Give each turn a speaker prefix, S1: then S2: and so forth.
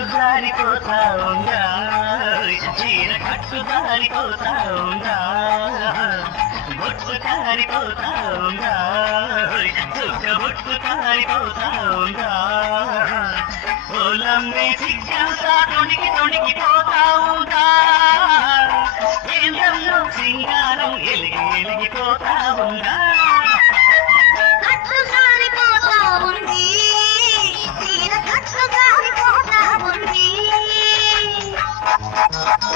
S1: రాజు జారిపోతా ఉందా చీర కట్టు జారిపోతా ఉందా బొట్టు జారిపోతా ఉందా చుక్క బొట్టు జారిపోతా ఉందా పొలమ్మే చిగ్గంతా తొణికి తొణికి పోతా ఉందా కేంద్రంలో సింగారం ఎలిగి ఎలిగిపోతా ఉందా?
S2: Let's go.